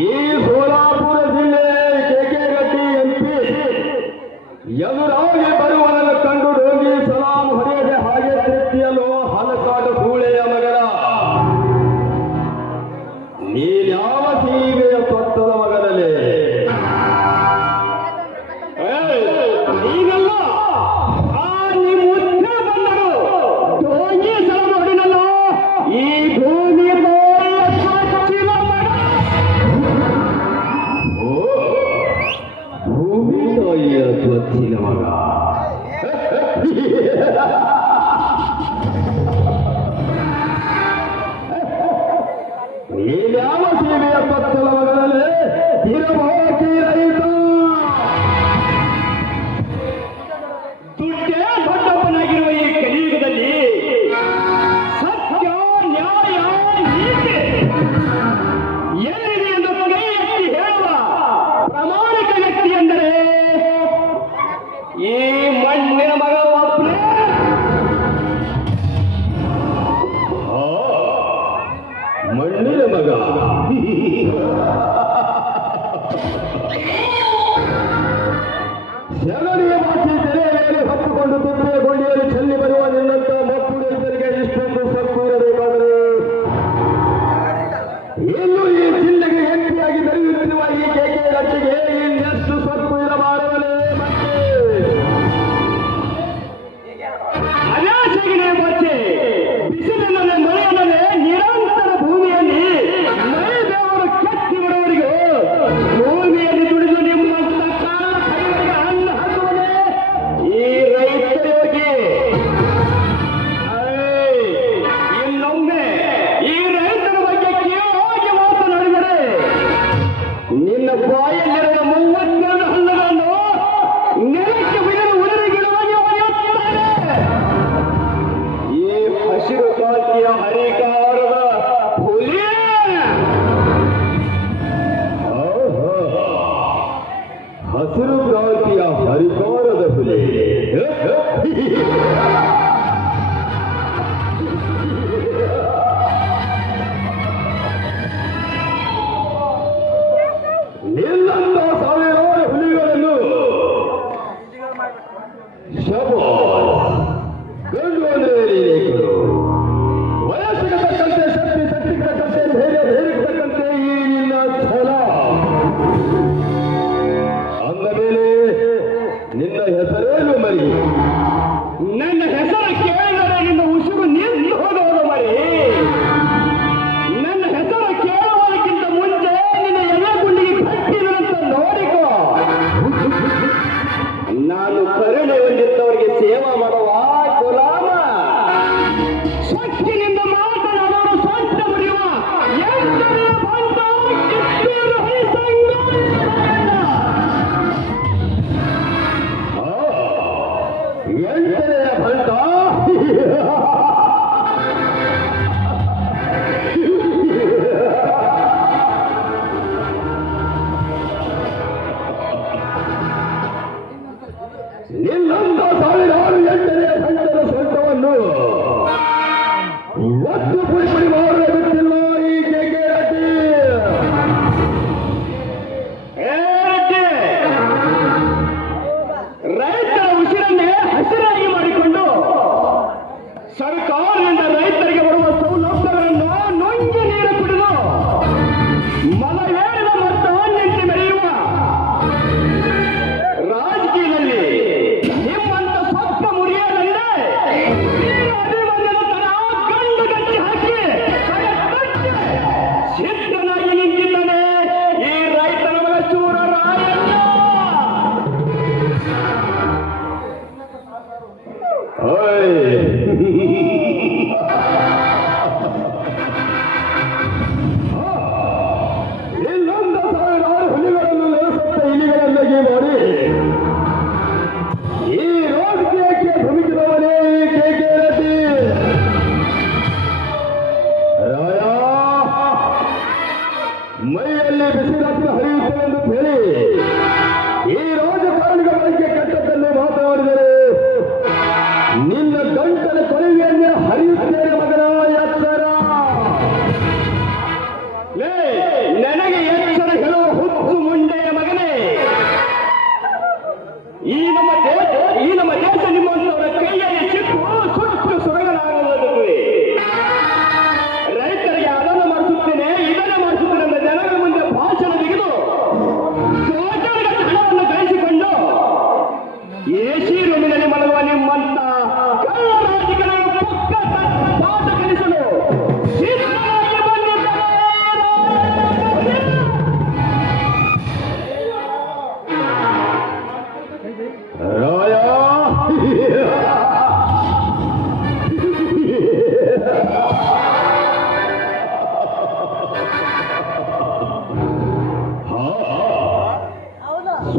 ಈ ಸೋಲಾಪುರ ಜಿಲ್ಲೆ ಕೆಕೆಗಟ್ಟಿ ಎಂಪಿ ಎದುರಾಗಿ ಅದೇ ಸೆಗಣಿಯ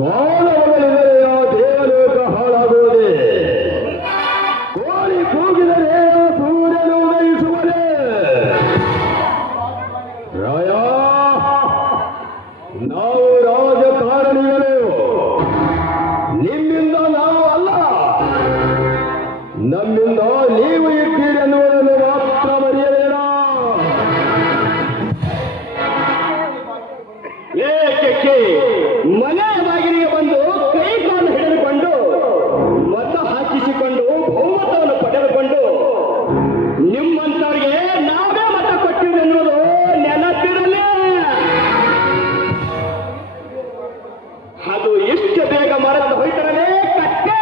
God. ಅದು ಎಷ್ಟು ಬೇಗ ಮರಕ್ಕೆ ಹೊಯ್ತರಲೇ ಕಟ್ಟೆ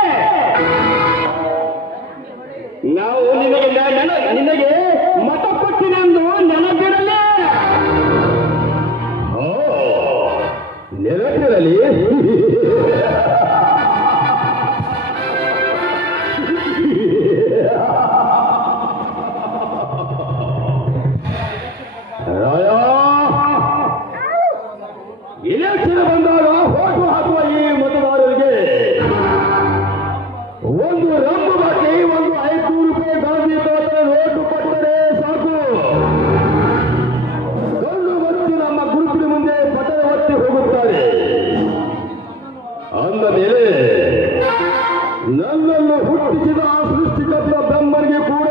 ನಾವು ನಿನಗೆ ನಿನಗೆ ಹುಟ್ಟಿಸಿದ ಸೃಷ್ಟಿಕರ್ತ ಬ್ರಹ್ಮನಿಗೆ ಕೂಡ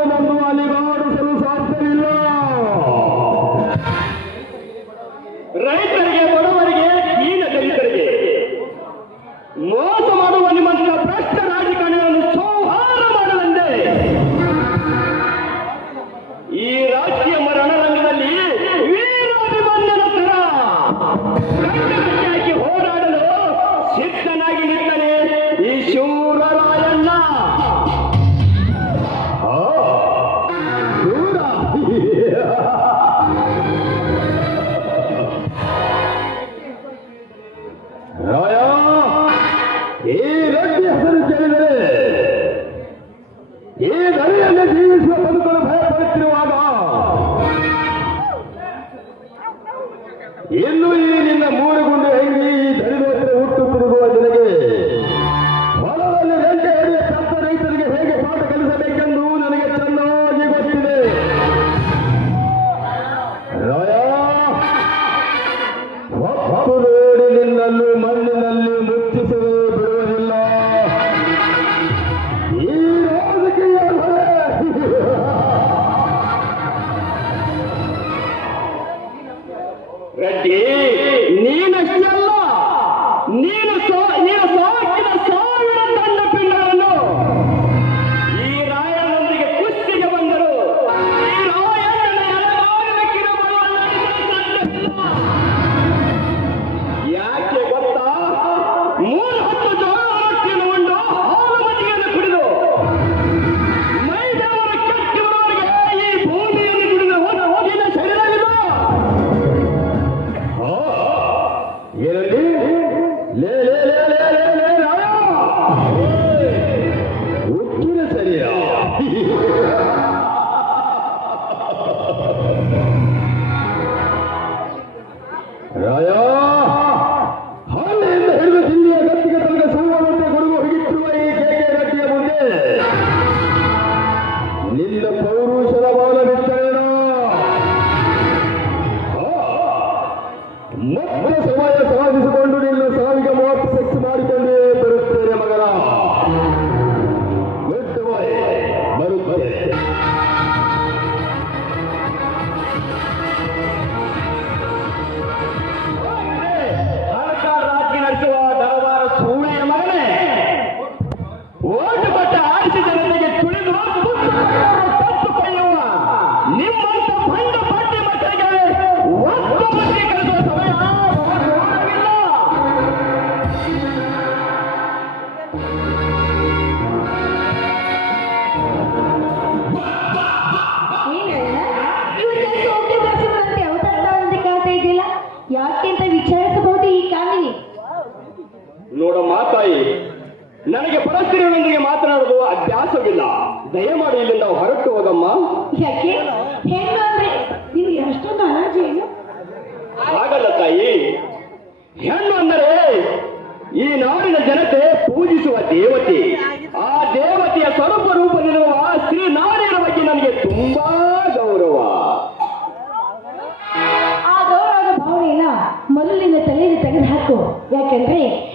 ದಯಮಾಡಿ ಇಲ್ಲಿ ನಾವು ಹೊರಟು ಹೋಗಮ್ಮ. ಆಗಲ್ಲ ತಾಯಿ. ಹೆಣ್ಣು ಅಂದರೆ ಈ ನಾಡಿನ ಜನತೆ ಪೂಜಿಸುವ ದೇವತೆ. ಆ ದೇವತೆಯ ಸ್ವರೂಪ ರೂಪದಲ್ಲಿರುವ ಸ್ತ್ರೀ ನಾಡಿನ ಬಗ್ಗೆ ನನಗೆ ತುಂಬಾ ಗೌರವ. ಆ ಗೌರವದ ಭಾವನೆಯನ್ನ ಮೊದಲಿನ ತಲೆಯಲ್ಲಿ ತೆಗೆದು ಹಾಕು. ಯಾಕೆಂದ್ರೆ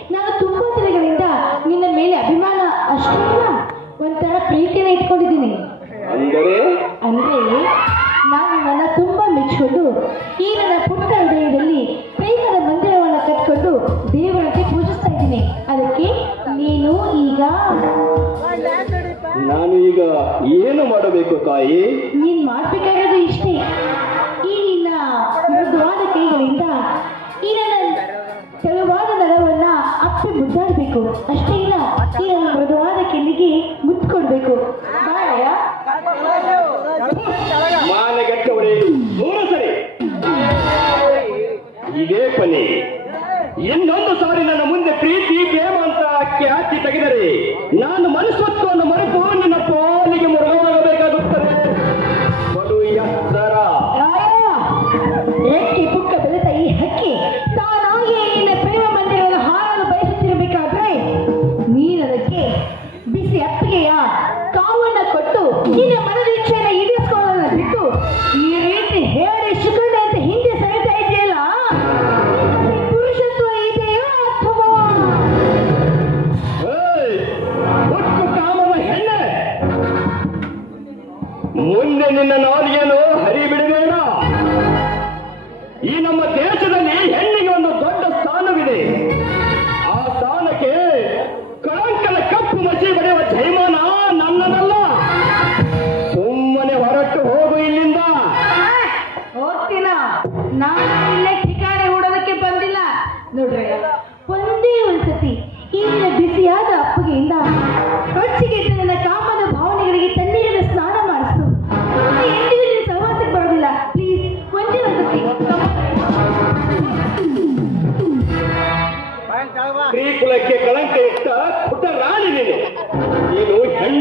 ತಾಯಿ ನೀನ್ ಮಾಡ್ಬೇಕಾಗಿರೋದು ಇಷ್ಟೇ. ಈ ನಿನ್ನ ಮೃದುವಾದ ಕೈಗಳಿಂದ ಈ ನನ್ನ ತೆಳುವಾದ ನರವನ್ನ ಅಪ್ಪೆ ಮುದ್ದಾಡಬೇಕು. ಅಷ್ಟೇ ಇಲ್ಲ, ಈ ನನ್ನ ಮೃದುವಾದ ಕೆನ್ನಿಗೆ ಮುತ್ತು ಕೊಡ್ಬೇಕು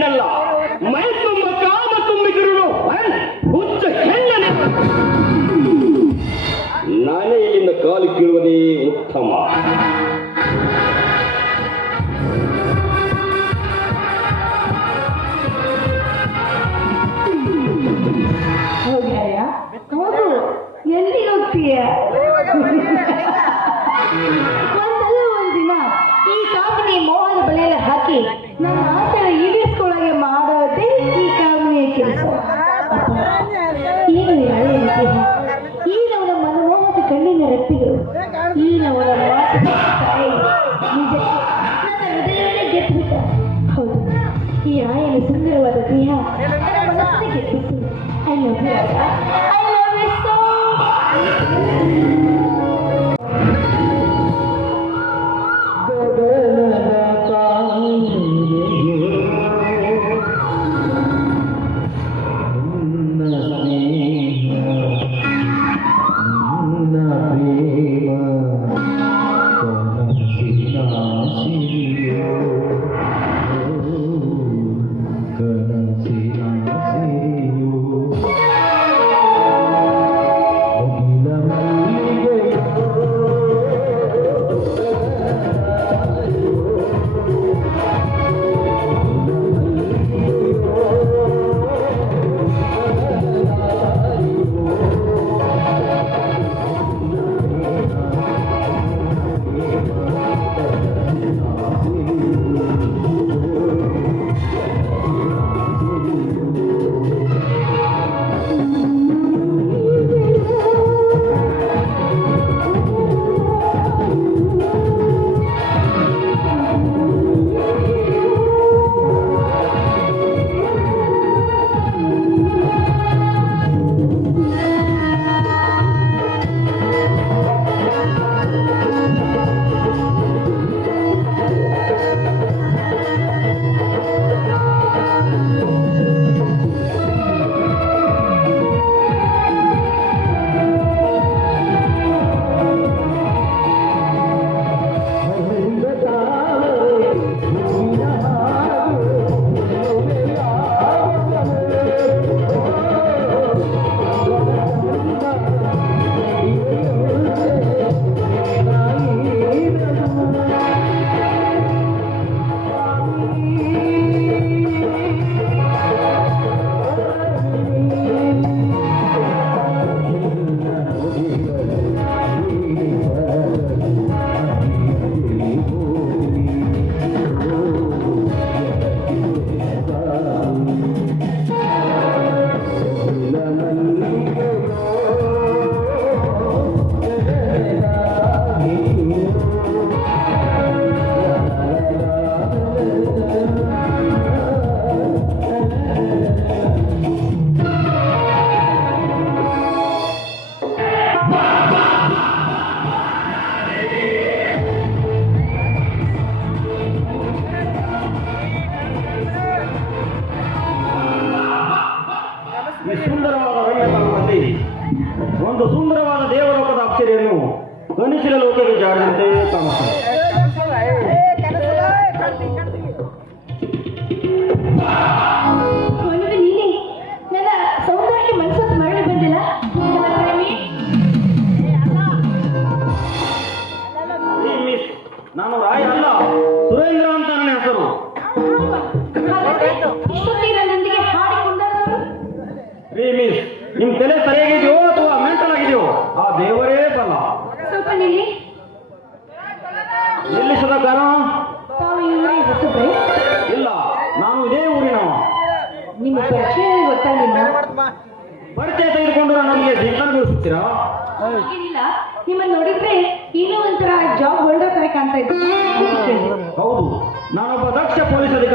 എന്നല്ല 谢谢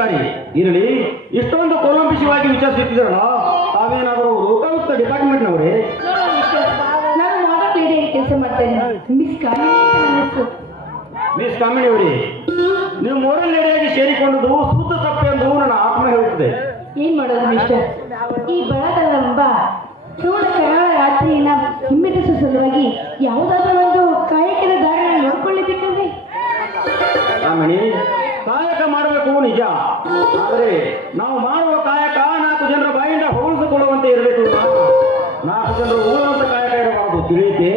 ಅಧಿಕಾರಿ ಇರಲಿ ಇಷ್ಟೊಂದು ಕೋಲಂಬಿಷವಾಗಿ ವಿಚಾರಿಸುತ್ತಿದ್ದಾರಲ್ಲ ತಾವೇನಾದರೂ ಲೋಕಾಯುಕ್ತ ಡಿಪಾರ್ಟ್ಮೆಂಟ್ ನಾನು ಮಾತ್ರ ಕೆಲಸ ಮಿಸ್ ಕಾಮಿಣಿ ಮಿಸ್ ನೀವು ಮೋರಲ್ ಲೇಡಿಯಾಗಿ ಸೇರಿಕೊಂಡದು ಸೂತ ತಪ್ಪೆಂದು ನನ್ನ ಆತ್ಮ ಹೇಳುತ್ತದೆ. ಏನ್ ಮಾಡೋದು ಮಿಸ್ಟರ್ ಈ ಬಳಗವೆಂಬ ಚೂಡ ಕರಾಳ ರಾತ್ರಿಯನ್ನ ಹಿಮ್ಮೆಟ್ಟಿಸುವ ಸಲುವಾಗಿ ಯಾವುದಾದ್ರೂ ಒಂದು ಕಾಯಿ ಆದರೆ ನಾವು ಮಾಡುವ ಕಾಯಕ ನಾಲ್ಕು ಜನರ ಬಾಯಿಂದ ಹೋಳಿಸಿಕೊಳ್ಳುವಂತೆ ಇರಬೇಕು. ನಾಲ್ಕು ಜನರು ಹೋಗುವಂತ ಕಾಯಕ ಇರಬಾರದು. ತಿಳಿಯುತ್ತೆ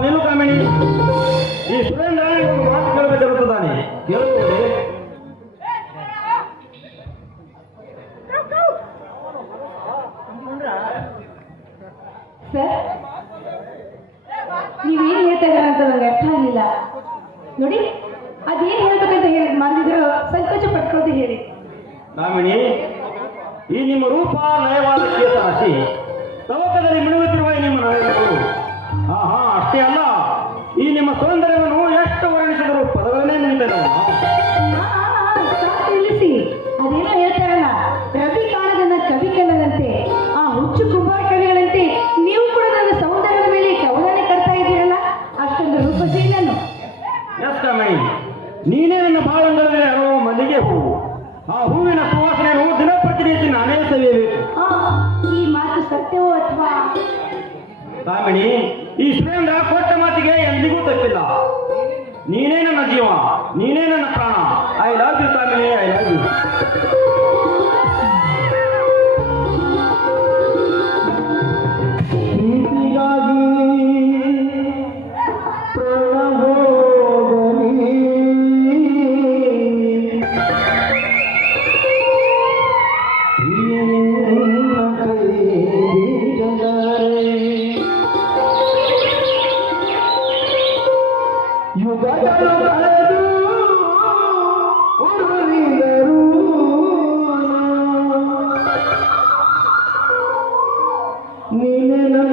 ನೀನು ಕಾಮಿಣಿ ಈ ಸುರೇಂದ್ರ ಮಾತು ಕೇಳಬೇಕಾಗುತ್ತಾನೆ ಕೇಳು. ಸವಿಯಬೇಕು ಈ ಮಾತು ಸತ್ಯವೋ ಅಥವಾ? ಕಾಮಿಣಿ ಈ ಸುರೇಂದ್ರ ಕೊಟ್ಟ ಮಾತಿಗೆ ಎಂದಿಗೂ ತಪ್ಪಿಲ್ಲ. ನೀನೇ ನನ್ನ ಜೀವ ನೀನೇ ನನ್ನ ಪ್ರಾಣ. I love you Kamini I love you Nina,